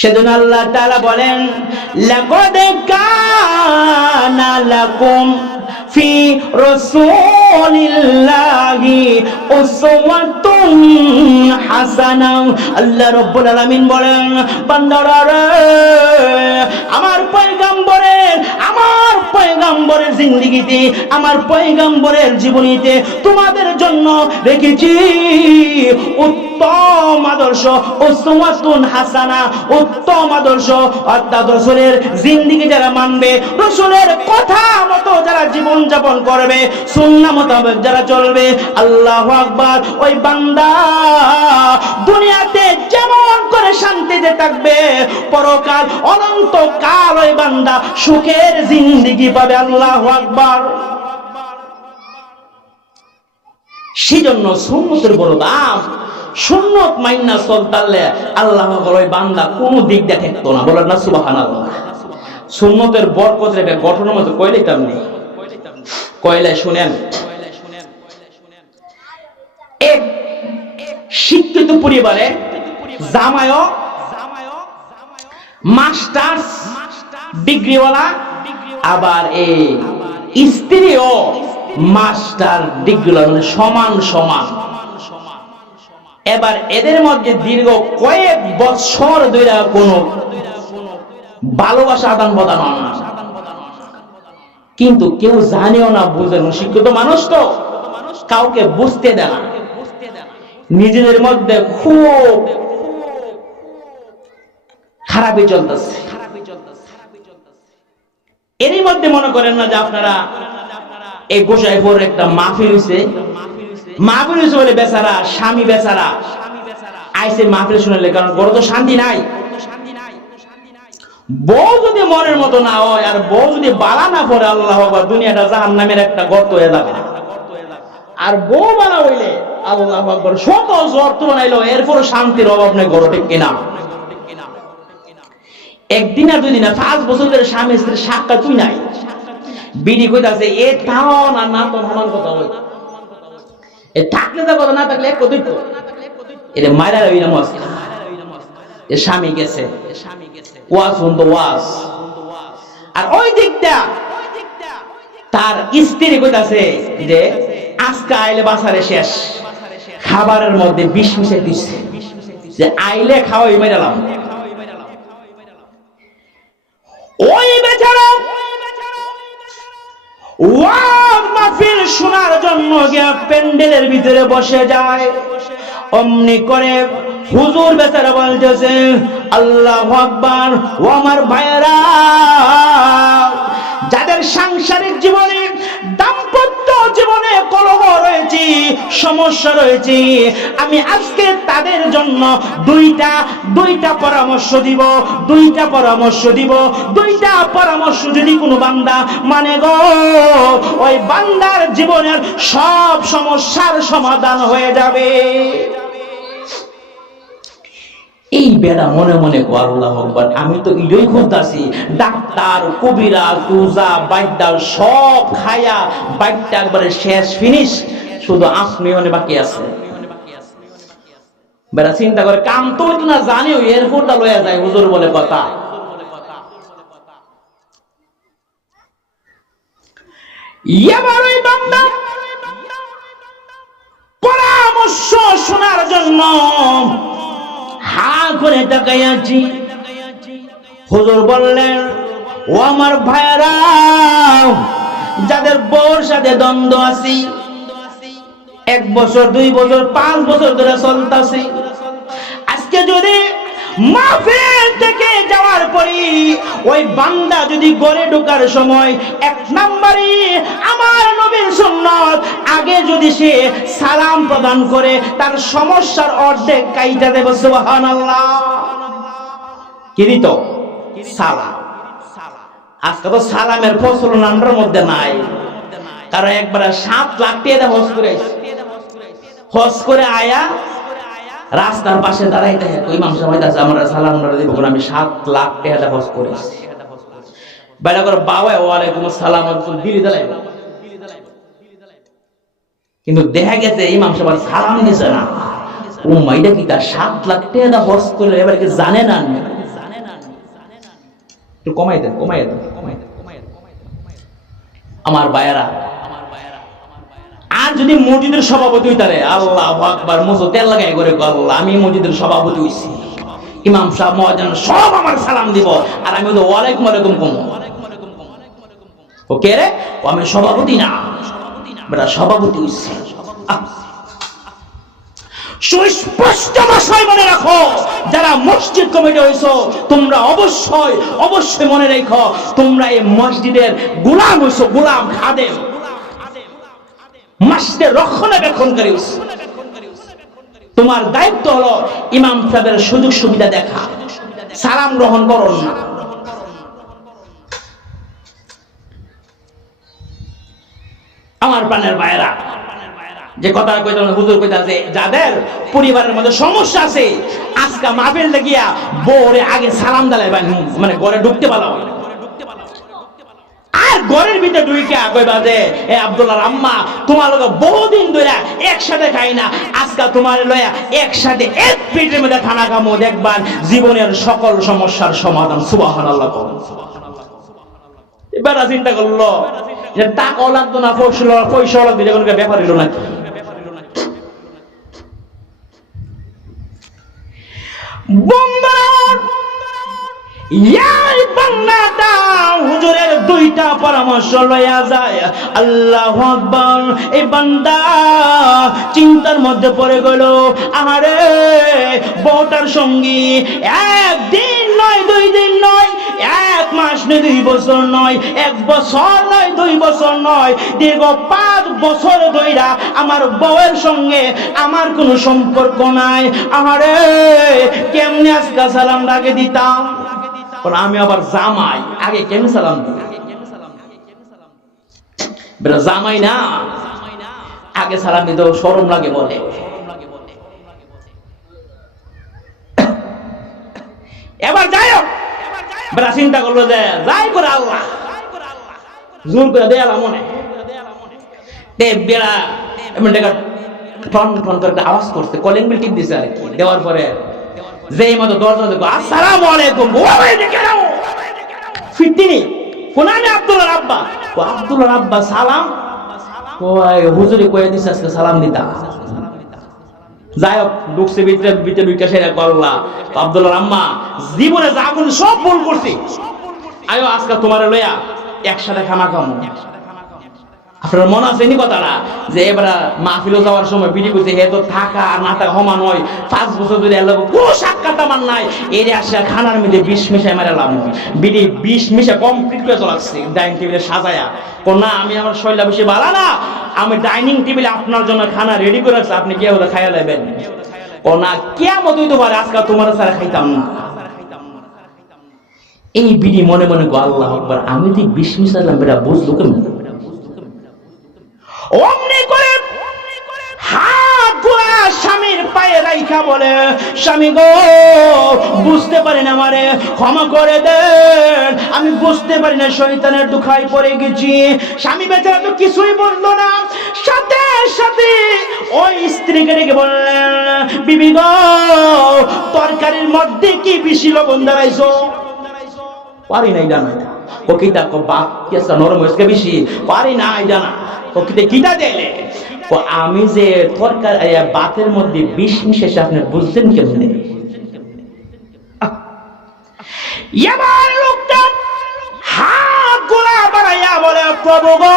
সেজন্য আল্লাহ তাআলা বলেন, লাকাদ কানা লাকুম ফি রাসূলিল্লাহি উসওয়াতুন হাসানা। আল্লাহ রাব্বুল আলামিন বলেন, বান্দারা রে, আমার পয়গম্বরের জিন্দেগিতে, আমার পয়গম্বরের জীবনীতে তোমাদের জন্য রেখেছি উত্তম আদর্শ, উসওয়াতুন হাসানা, উত্তম আদর্শ। অর্থাৎ রাসূলের জিন্দেগি যারা মানবে, রাসূলের কথা মতো যারা জীবন যাপন করবে, সুন্নাহ মোতাবেক যারা চলবে, আল্লাহু আকবার, ওই বান্দা দুনিয়াতে যেমন করে শান্তিতে থাকবে, পরকাল অনন্তকাল ওই বান্দা সুখের জিন্দেগি পাবে। আল্লাহু আকবার। সেজন্য সুন্নতের বড় দাম। সুন্নত মাইন্না চলতালে আল্লাহ ওই বান্দা কোনো দিক দিয়ে ঠেকতো না। বলেন না সুবহানাল্লাহ। সুন্নতের বরকতের একটা ঘটনার মধ্যে কইলে তেমনি কইলে শুনেন। এক শিক্ষিত পরিবারে জামাইও মাস্টার্স ডিগ্রিওয়ালা, আবার এই স্ত্রীও মাস্টার ডিগ্রিওয়ালা, মানে সমান সমান। এবার এদের মধ্যে দীর্ঘ কয়েক বছর ধরে কোনো ভালোবাসা আদান প্রদান হয় না, কিন্তু কেউ জানেও না, বুঝে না। শিক্ষিত মানুষ তো কাউকে বুঝতে দেয় না, নিজেদের মধ্যে খুব খারাপই চলতেছে। এরই মধ্যে মনে করেন না যে আপনারা এই গোসাইপুর একটা মাহফিল হইছে বলে বেচারা স্বামী বেচারা আইসে মাহফিল শুনলে, কারণ বড় তো শান্তি নাই। বউ যদি মনের মতো না হয়, আর বউ যদি বালা না পড়ে, আল্লাহ আকবার, দুনিয়াটা জাহান্নামের একটা গর্ত হয়ে যাবে। আর বউ বালা হইলে আল্লাহ আকবার, শত শর্ত বানাইলো, এরপর শান্তির অভাব নেই ঘরে, ঠিক কিনা? একদিন আর 2 দিন আর 5 বছর ধরে স্বামী স্ত্রীর সাক্ষাৎ তুই নাই। বিড়ি কইতাছে এ তাও না, না তো সমান কথা হই, এ থাকলে তো কথা, না থাকলে এক কথাই তো। এটা মাইরা রই না মস্ত। এ স্বামী গেছে, ওয়াজ শুনতো, ওয়াজ। আর ওই দিকটা তার স্ত্রী কইতাছে যে আজকে আইলে বাসারে শেষ, খাবারের মধ্যে বিষ মিশে দিচ্ছে, যে আইলে খাওয়াই মেরালাম। ওই বেচারা ওয়াজ মাহফিল শোনার জন্য গিয়া প্যান্ডেলের ভিতরে বসে যায়। অমনি করে হুজুর বেচারা বলতেছে, আল্লাহু আকবার। ও আমার ভাইয়েরা, যাদের সাংসারিক জীবনে, দাম্পত্য জীবনে কলহ রয়েছে, সমস্যা রয়েছে, আমি আজকে তাদের জন্য দুইটা পরামর্শ দিব। দুইটা পরামর্শ যদি কোনো বান্দা মানে গো, ওই বান্দার জীবনের সব সমস্যার সমাধান হয়ে যাবে। এই বেড়া মনে মনে কো, আল্লাহু আকবার, আমি তো ইডই খুঁজতাছি, ডাক্তার, কবিরাজ, উজা, বাইদ্দার সব খায়া বাইকটা একবারে শেষ, ফিনিশ, শুধু আপনি মনে বাকি আছে। বেড়া চিন্তা করে, কাম তো না জানিও, এয়ারপোর্টটা লইয়া যায়, হুজুর বলে কথা। এবার ওই বান্দা পরামর্শ শোনার জন্য হা করে তাকাইয়াছি। হুজুর বললেন, ও আমার ভাইয়েরা, যাদের বউর সাথে দ্বন্দ্ব আছে, 1 বছর 2 বছর 5 বছর ধরে চলতেছে, আজকে যদি মাহফিল থেকে যাওয়ার পরে ওই বান্দা যদি ঘরে ঢোকার সময় 1 নম্বরে আমার নবীর সুন্নাত, আগে যদি সে সালাম প্রদান করে, তার সমস্যার অর্ধেক কাইটা দেব। সুবহানাল্লাহ। কি দিত? সালাম। আজকে তো সালামের প্রচলন আমরার মধ্যে নাই, কারণ একবার 7 লাখ টাকা হজ করে আয়া রাস্তার পাশে দাঁড়াইতে ইমাম সাহেব আছে, আমরা সালাম দিব, আমি 7 লাখ টাকা হজ করেছি। বেলা করে বাবা ওয়ালাইকুম আসসালাম দিলি দাঁড়াই, কিন্তু দেখা গেছে ইমাম সাহেব সালাম দিছে না। ও মাইটা কি তার 7 লাখ টাকা হজ করে এবার কি জানে না? একটু কমাই দেন। আমার ভাইয়েরা, আর যদি মসজিদের সভাপতি হইতারে, আল্লাহু আকবার, মুসো তেল লাগাই করে আল্লাহ আমি মসজিদের সভাপতি হইছি, ইমাম সাহেব মুয়াজ্জিন সব আমার সালাম দিব, আর আমি তো ওয়ালাইকুম আলাইকুম কম। ওকে রে, আমি সভাপতি না, বেটা সভাপতি হইছি। সুস্পষ্ট ভাষায় মনে রাখো, যারা মসজিদ কমিটি হইছো তোমরা অবশ্যই মনে রেখো, তোমরা এই মসজিদের গোলাম হইছো, গোলাম খাদেম, মসজিদের রক্ষণাবেক্ষণকারী হইছো। তোমার দায়িত্ব হলো ইমাম সাহেবের সুযোগ সুবিধা দেখা, সালাম গ্রহণ করো না। আমার প্রাণের ভাইয়েরা, যে কথা কইতে হুজুর কইতাছে, যাদের পরিবারের মধ্যে সমস্যা আছে, আজকে মাহফিল লাগিয়া বউরে আগে সালাম দালাই, মানে ঘরে ঢুকতে পারো, আর ঘরের ভিতরে ঢুইকা কইবা যে এ আব্দুল্লাহর আম্মা তোমার লগে বহুদিন ধরে একসাথে খাই না, আজকে তোমার লয়া একসাথে এক পেটের মধ্যে খানা খামো, দেখবান জীবনের সকল সমস্যার সমাধান। সুবহানাল্লাহ। এবার চিন্তা করলো যে টাকাও লাগতো না, পয়সাও লাগবে, কোনো ব্যাপার হইল নাকি? হুজুরের দুইটা পরামর্শ লইয়া যায়, আল্লাহু আকবার। এই বান্দা চিন্তার মধ্যে পড়ে গেল, আরে বউটার সঙ্গী একদিন নয়, 2 দিন নয়, 1 মাস নয়, 2 বছর নয়, 1 বছর নয়, 2 বছর নয়, দীর্ঘ 5 বছর ধইরা আমার বউয়ের সঙ্গে আমার কোনো সম্পর্ক নাই। আরে কেমনে আজকে সালাম আগে দিতাম, আমি আবার জামাই, আগে কেমনে সালাম দিই? বেটা জামাই না, আগে সালাম দিতে শরম লাগে বলে। এবার যাই হোক, বেটা চিন্তা করলো যে যাই করে আল্লাহ জোর করে দেয়াল মনে বেড়া এমন টন টন করে আওয়াজ করছে, কলিং বেল টিপ দিছে আর কি। দেওয়ার পরে যেই মতো দরজা দেখো, আসসালামু আলাইকুম, ফিরতিনি কোন আমি আব্দুল্লাহর আব্বা, ও আব্দুল্লাহর আব্বা সালাম কই হুজুরি কইয়া দিছে আজকে সালাম দিতা। যাই হোক ঢুকছে ভিতরে ঢুকে সেরা করলা, আব্দুল্লাহর আম্মা জীবনে যা বলি সব ভুল করছি, আয়ো আজকে তোমার লইয়া একসাথে খানা খামো। আপনার মনে আছে নি কথাটা, যে এবার মাহফিলে যাওয়ার সময় বিড়ি করছে, হে তো থাকা আর না থাকা সমান হয়, 5 বছর ধরে এলো কোনো সাক্ষাৎ আমার নাই, এর আসে খানার মধ্যে 20 মিশাই মারালাম, বিড়ি 20 মিশা কমপ্লিট করে চলাচ্ছে ডাইনিং টেবিলে সাজায়া। না আমি আমার শৈলা বেশি ভালো না, আমি ডাইনিং টেবিলে আপনার জন্য খানা রেডি করে রাখছি, আপনি কে হলে খাইয়া নেবেন। না কেমন হইতে পারে আজকে তোমার ছাড়া খাইতাম না। এই বিড়ি মনে মনে গো আল্লাহু আকবার, আমি তো 20 মিশাইলাম, বেটা বুঝলো কেমন? অমনি করে হাত গোড়া স্বামীর পায়ে রাইখা বলে, স্বামী গো বুঝতে পারি না, আমারে ক্ষমা করে দেন, আমি বুঝতে পারি না, শয়তানের দুখায় পড়ে গেছি। স্বামী বেচারা তো কিছুই বললো না, সাথে সাথে ওই স্ত্রীকে ডেকে বললেন, বিবি গো তরকারির মধ্যে কি বেশি লবণ দাঁড়াইছো? পারি নাই জানা, ও কিতা কো বাপ কেসা নরম হয়েছে বেশি, পারি নাই জানা, ও কিতে কিটা দেলে, ও আমি যে তরকারি ভাতের মধ্যে বিষ মিশিয়েছে আপনি বুঝলেন কেমনে? এবার লোকটা হাত গোলা বাড়াইয়া বলে, প্রভু গো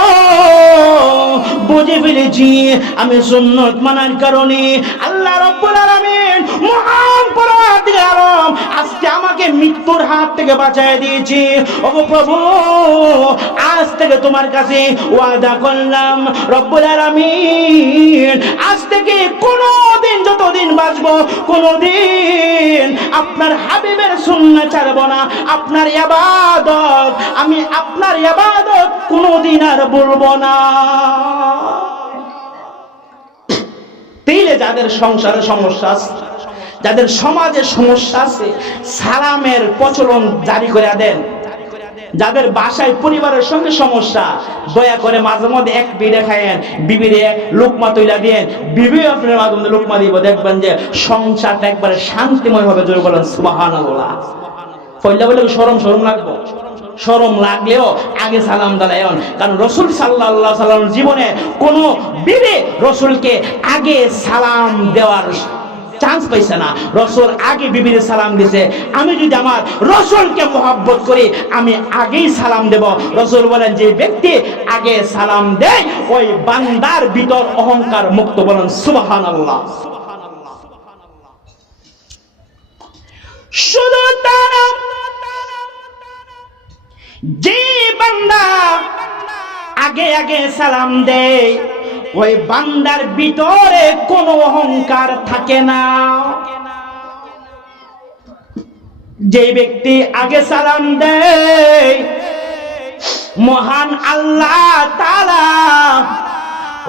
বুঝে ফেলেছি, আমি সুন্নত মানার কারণে আল্লাহ রাব্বুল আলামিন মহান পরওয়ারদিগার আলম আজকে আমাকে মৃত্যুর হাত থেকে বাঁচায় দিয়েছি। ওগো প্রভু, আজ থেকে তোমার কাছে ওয়াদা করলাম রব্বুল আলামিন, আজ থেকে কোনদিন যতদিন বাঁচবো কোনদিন আপনার হাবিবের সুন্নাহ ছাড়বো না, আপনার ইবাদত, আমি আপনার ইবাদত কোনদিন আর বলবো না। তাইলে যাদের সংসারে সমস্যা আছে, যাদের সমাজে সমস্যা আছে, সালামের প্রচলন জারি করে দেন। যাদের বাসায় পরিবারের সঙ্গে সমস্যা, দয়া করে মাঝে মধ্যে এক বিড়ে খায়েন, বিবিরে লোকমা তৈলা দেন, বিবি আপনার মাঝে মধ্যে লোকমা দিব, দেখবেন যে সংসারটা একবারে শান্তিময় হবে। জোরে বলেন সুবহানাল্লাহ। পয়লা বলে শরম লাগবো, শরম লাগলেও আগে সালাম দালায়ন। কারণ রসুল সাল্লাল্লাহু আলাইহি সাল্লামের জীবনে কোনো বিবি রসুলকে আগে সালাম দেওয়ার চান্স পাইছে না। রসুল আগে বিবির সালাম দিছে। আমি যদি আমার রসুলকে মহব্বত করি আমি আগেই সালাম দেব। রসুল বলেন যে ব্যক্তি আগে সালাম দেয় ওই বান্দার ভিতর অহংকার মুক্ত। বলেন সুবহানাল্লাহ। শুধু তারা যে বান্দা আগে আগে সালাম দেয় ওই বান্দার ভিতরে কোনো অহংকার থাকে না। যে ব্যক্তি আগে সালাম দেয় মহান আল্লাহ তাআলা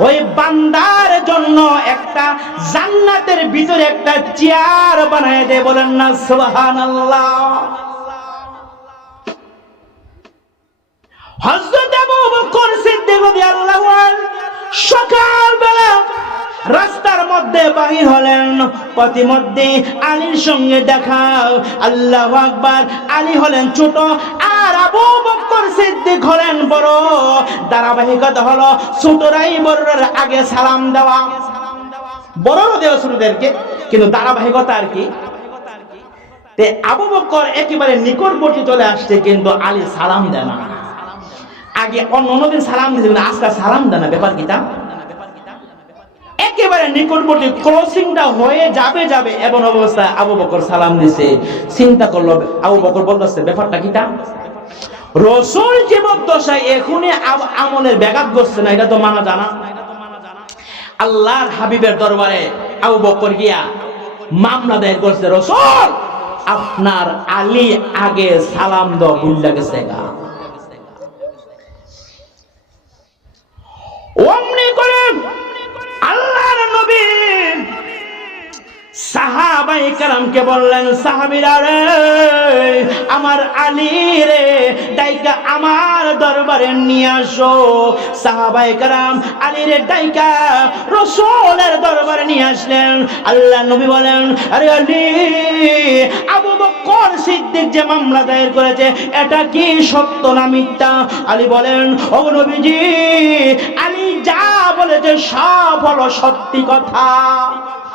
ওই বান্দার জন্য একটা জান্নাতের ভিতরে একটা চেয়ার বানায় দেয়। বলেন না সুবহানাল্লাহ। হযরত আবু বকর সিদ্দিক রাদিয়াল্লাহু আনহু সকালবেলা রাস্তার মধ্যে বাহির হলেন। পথিমধ্যে আলীর সঙ্গে দেখা। আল্লাহু আকবার। আলী হলেন ছোট আর আবু বকর সিদ্দিক হলেন বড়। ধারাবাহিকতা হলো ছোটরাই বড়দের আগে সালাম দেওয়া, বড়রা দেওয়া ছোটদেরকে, কিন্তু ধারাবাহিকতা আর কি। আবু বকর একেবারে নিকটবর্তী চলে আসছে কিন্তু আলী সালাম দেয় না। আগে অন্যদিন সালাম দিতে আজকে সালাম দেয় না, ব্যাপার কিটা? একেবারে নিকটবর্তী ক্রসিংটা হয়ে যাবে এমন অবস্থায় আবু বকর সালাম দিছে। চিন্তা করলো, আবু বকর বলতেছে ব্যাপারটা কিটা? রসুল জীবদ্দশায় এখনই আমলের ব্যাঘাত ঘটছে না, এটা তো মানা জানা। আল্লাহর হাবিবের দরবারে আবু বকর গিয়া মামলা দায়ের করছে, রসুল আপনার আলী আগে সালাম দাও ভুলে গেছে গা। অমনি করে আল্লাহর নবী সাহাবায়ে কেরামকে বললেন, সাহাবীরা রে, আমার আলী রে ডাইকা আমার দরবারে নিয়ে আসো। সাহাবায়ে কেরাম আলী রে ডাইকা রাসূলের দরবারে নিয়ে আসলেন। আল্লাহর নবী বলেন, আরে আলী, আবু বকর সিদ্দিক যে মামলা দায়ের করেছে এটা কি সত্য না মিথ্যা? আলী বলেন, ও নবীজি, আলী যা বলেছে সব হলো সত্যি কথা।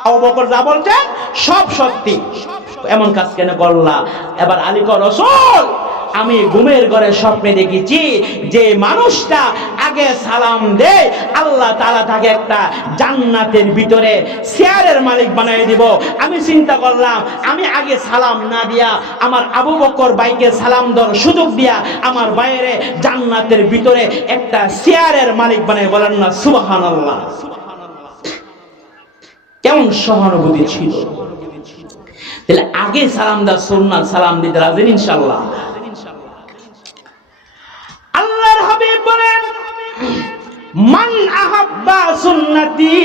আবু বকর যা বলছেন সব সত্যি। এমন কাজ কেন করলা? এবার আলী কয়, রাসূল, আমি ঘুমের ঘরে স্বপ্নে দেখেছি যে মানুষটা আগে সালাম দেয় আল্লাহ তাআলা তাকে একটা জান্নাতের ভিতরে চেয়ারের মালিক বানিয়ে দিব। আমি চিন্তা করলাম আমি আগে সালাম না দিয়া আমার আবু বকর ভাইকে সালাম দেওয়ার সুযোগ দিয়া আমার বাইরে জান্নাতের ভিতরে একটা চেয়ারের মালিক বানিয়ে। বলেন না সুবহানাল্লাহ। কেমন সহানুভূতি ছিল। তাহলে আগে সালাম দা সুন্নাত, সালাম দিতে রাজি ইনশাআল্লাহ। আল্লাহর হাবিব বলেন, মান আহাব্বা সুন্নতি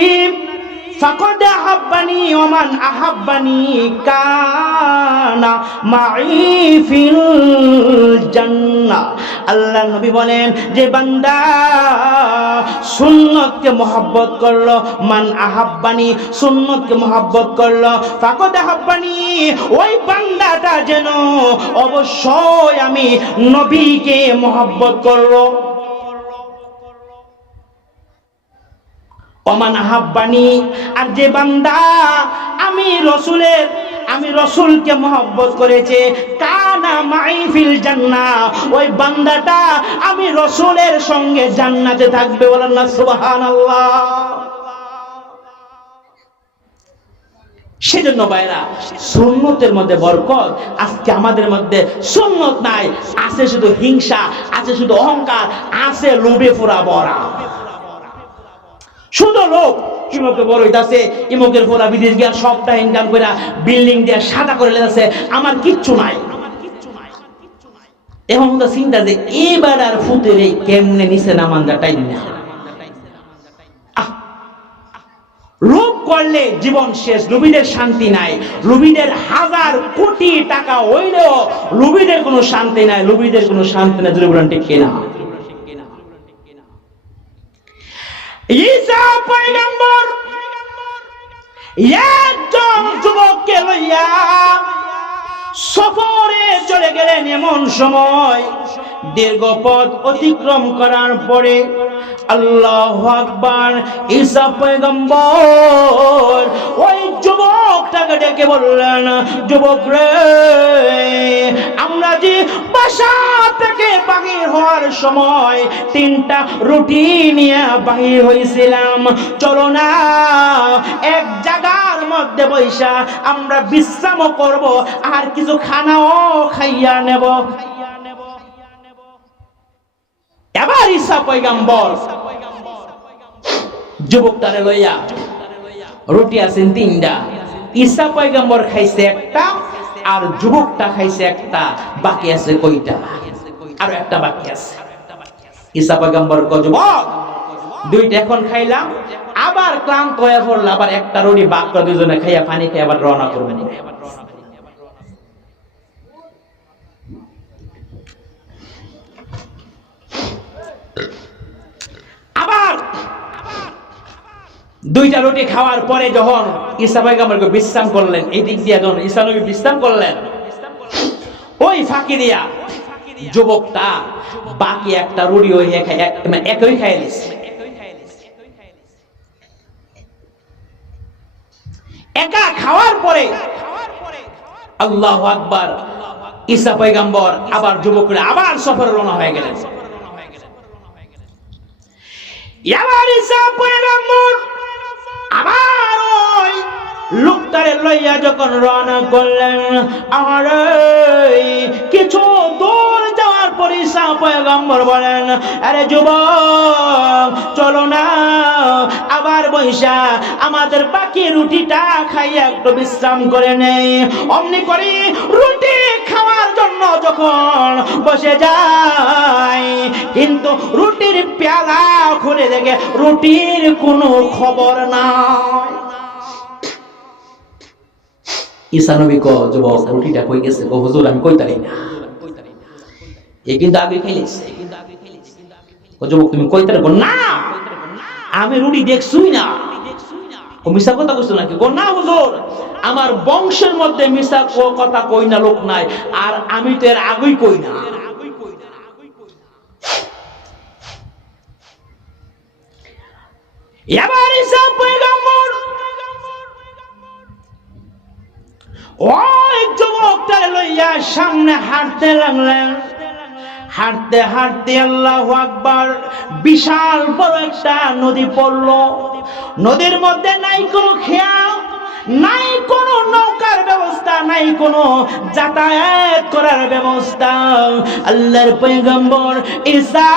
ফাকাদ আহাব্বানি ওয়া মান আহাব্বানি কানা মাই ফিল জান্নাহ। আল্লাহর নবী বলেন, যে বান্দা সুন্নতকে মহব্বত করলো, মান আহাব্বানি, সুন্নতকে মহব্বত করলো, ফাকাদ আহাব্বানি, ওই বান্দাটা যেন অবশ্যই আমি নবীকে মহব্বত করলো। ওমান আহাব্বানি, আর যে বান্দা আমি রসুলকে মহব্বত করেছে, কানা মাই ফিল জান্নাহ, ওই বান্দাটা আমি রসুলের সঙ্গে জান্নাতে থাকবে। বলেন না সুবহানাল্লাহ। সেজন্য ভাইরা, সুন্নতের মধ্যে বরকত। আজকে আমাদের মধ্যে সুন্নত নাই, আছে শুধু হিংসা, আছে শুধু অহংকার, আছে লোভে পুরা ভরা। শুধু লোক ইমকে বড় হইতাছে, ইমকের ফোলা বিদেশ গিয়া সবটা ইনকাম করে বিল্ডিং দিয়ে সাদা করে লেগেছে, আমার কিচ্ছু নাই। এখন তো চিন্তা যে এবার আর ফুতের এই কেমনে নিচে নামান যাটাই না। লোভ করলে জীবন শেষ, লোভীদের শান্তি নাই। লোভীদের হাজার কোটি টাকা হইলেও লোভীদের কোনো শান্তি নাই, লোভীদের কোনো শান্তি নাই। যদি বলেন ঠিক কিনা? ঈসা পয়গম্বর একজন যুবককে লইয়া সফরে চলে গেলেন। এমন সময় দীর্ঘ পথ অতিক্রম করার পরে আল্লাহু আকবার, ঈসা পয়গম্বর ওই যুবকটাকে ডেকে বললেন, যুবক রে, আমরা যে বাসা থেকে বাহির হওয়ার সময় 3টা রুটি নিয়ে বাহির হয়েছিলাম, চলো না এক জায়গার মধ্যে বৈশা আমরা বিশ্রাম করব, আর কিছু খানাও খাইয়া নেব। এবার ঈসা পয়গম্বর যুবকটারে লইয়া, রুটি আছেন 3টা, ঈসা পয়গম্বর খাইছে 1টা, আর যুবকটা খাইছে 1টা, বাকি আছে কয়টা? আর 1টা বাকি আছে। ঈসা পয়গম্বর কয়, যুবক 2টা এখন খাইলাম, আবার ক্লান্ত হয়ে পড়ল, আবার 1টা রুটি বাক করে দুজনে খাইয়া পানি খেয়ে আবার রওনা করবেন। আবার 2টা রুটি খাওয়ার পরে যখন ঈসা পয়গম্বরকে বিশ্রাম করলেন, এই দিক দিয়ে যখন ঈসা নবী বিশ্রাম করলেন, ওই ফাঁকি দিয়া যুবকটা বাকি 1টা রুটি ওই একই খাইয়ে দিচ্ছে। একা খাওয়ার পরে আল্লাহু আকবার, ঈসা পয়গম্বর আবার যুবকরা আবার সফরে রওনা হয়ে গেলেন। এবার ঈসা পয়গম্বর আবার ওই লোকটারে লইয়া যখন রওনা করলেন, আরে কিছু দূর যাওয়ার পর ঈসা পয়গম্বর বলেন, আরে যুবক চলো না আবার বৈশা আমাদের বাকি রুটিটা খাইয়া একটু বিশ্রাম করে নেই। অমনি করে রুটি খাওয়ার জন্য যখন বসে যায়, কিন্তু রুটির পেয়ালা খুলে দেখে রুটির কোনো খবর নাই। ঈসা নবী কয়, যুবক রুটিটা কই গেছে? গো হুজুর আমি কইতারি না, এ কিন্তু আগে খাইছে। যুবক তুমি কইতারি? না আমি রুটি দেখছুই না। ও মিশা কথা কইছো নাকি? গো না হুজুর, আমার বংশের মধ্যে মিশা কথা কই না লোক নাই, আর আমি তো এর আগেই কই না। এবার ঈসা পয়গম্বর ওই যুবকটারে লইয়া সামনে হাঁটতে লাগলেন। হাঁটতে হাঁটতে আল্লাহু আকবার, বিশাল বড় একটা নদী পড়ল। নদীর মধ্যে নাই কোনো খেয়াল, নাই কোনো নৌকার ব্যবস্থা, নাই কোনো যাতায়াত করার ব্যবস্থা। আল্লাহর পয়গম্বর ঈসা